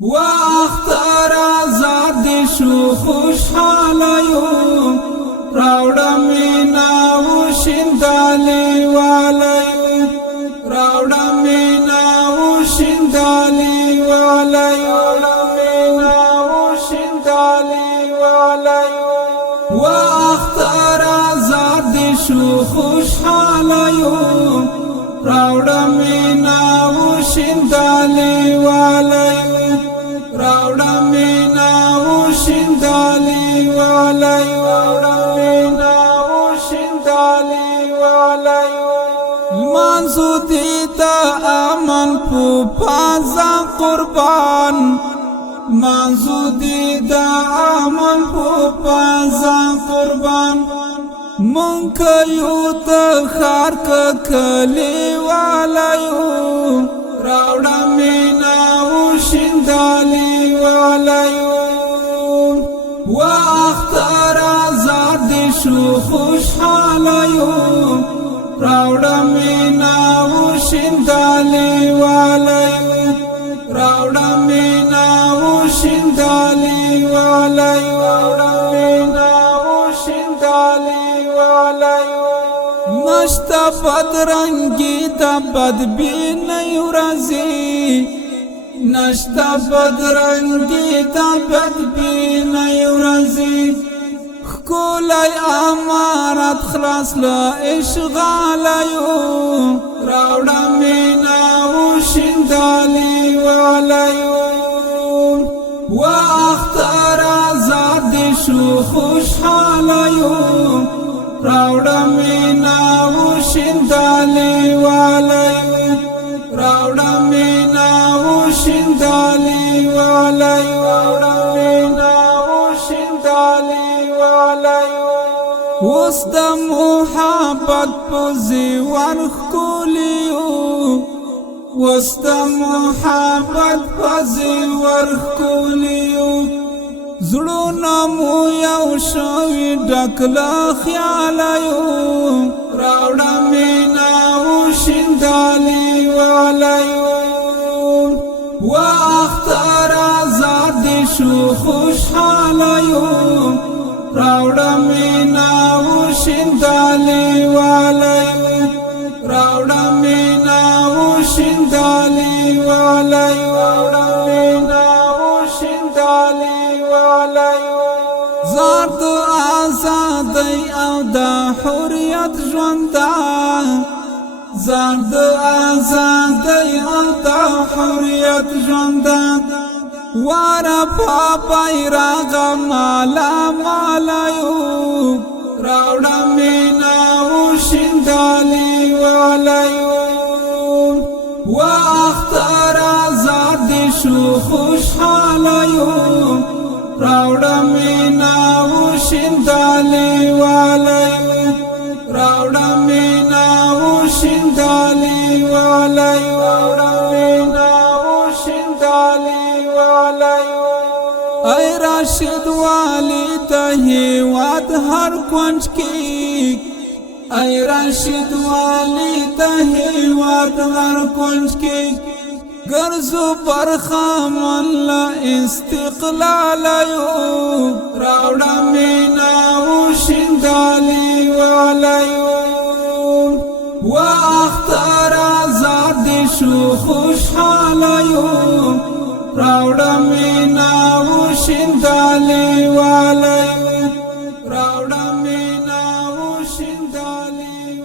واختر آزاد شو خوشحالیو راوڑا مینا و شندالی والیو راوڑا مینا و شندالی والیو مینا و شندالی والیو واختر آزاد شو خوشحالیو راوڑا مینا و شندالی والیو راوڑا مینا و شندالی والیو راوڑا مینا و شندالی والیو لمانزو دیتا امن پو پازا قربان لمانزو دیتا امن پو پازا قربان منکا یو تخار ککلی والیو راوڑا مینا و شندالی والیو واختر آزاد شو خوشحالیو راوڑا مینا و شندالی والیو راوڑا مینا و شندالی والیو راوڑا مینا و شندالی والیو نشتا بدرنگی دا بدبینی ورزی نشتا بدرنگی دا بدبینی ورزی خکولی امارت خلاص لاشغالیو راوڑا مینا و شندالی والیو واختر آزاد شو خوشحالیو راوڑا مینا و شندالی والیو راوڑا مینا و شندالی والیو راوڑا مینا و شندالی والیو وست محبت پوزی ورخکولیو وست محبت پوزی ورخکولیو زړونه مو یو شوي ډک له خیالیو راوړه مینا و شندالی والیو واختر آزاد شو خوشحالیو راوړه مینا و شندالی والیو راوړه مینا و شندالی والیو راوړه مینا و شندالی زاد آزادی او دا حریت ژوندا زاد آزادی او دا حریت ژوندا وارا بیرغ مالا مالیو راوړه مینا و شندالی والیو واختر آزاد شو خوشحالیو راوڑا مینا و شندالی والیو راوڑا مینا و شندالی والیو راوڑا مینا و شندالی والیو ای راشد والی تهیواد هر کنج کی ای راشد والی تهیواد هر کنج کی گرزو برخام اللہ استقلالیو راوڑا مینا و شندالی والیو واختر آزاد شو خوشحالیو راوڑا مینا و شندالی والیو راوڑا مینا و شندالی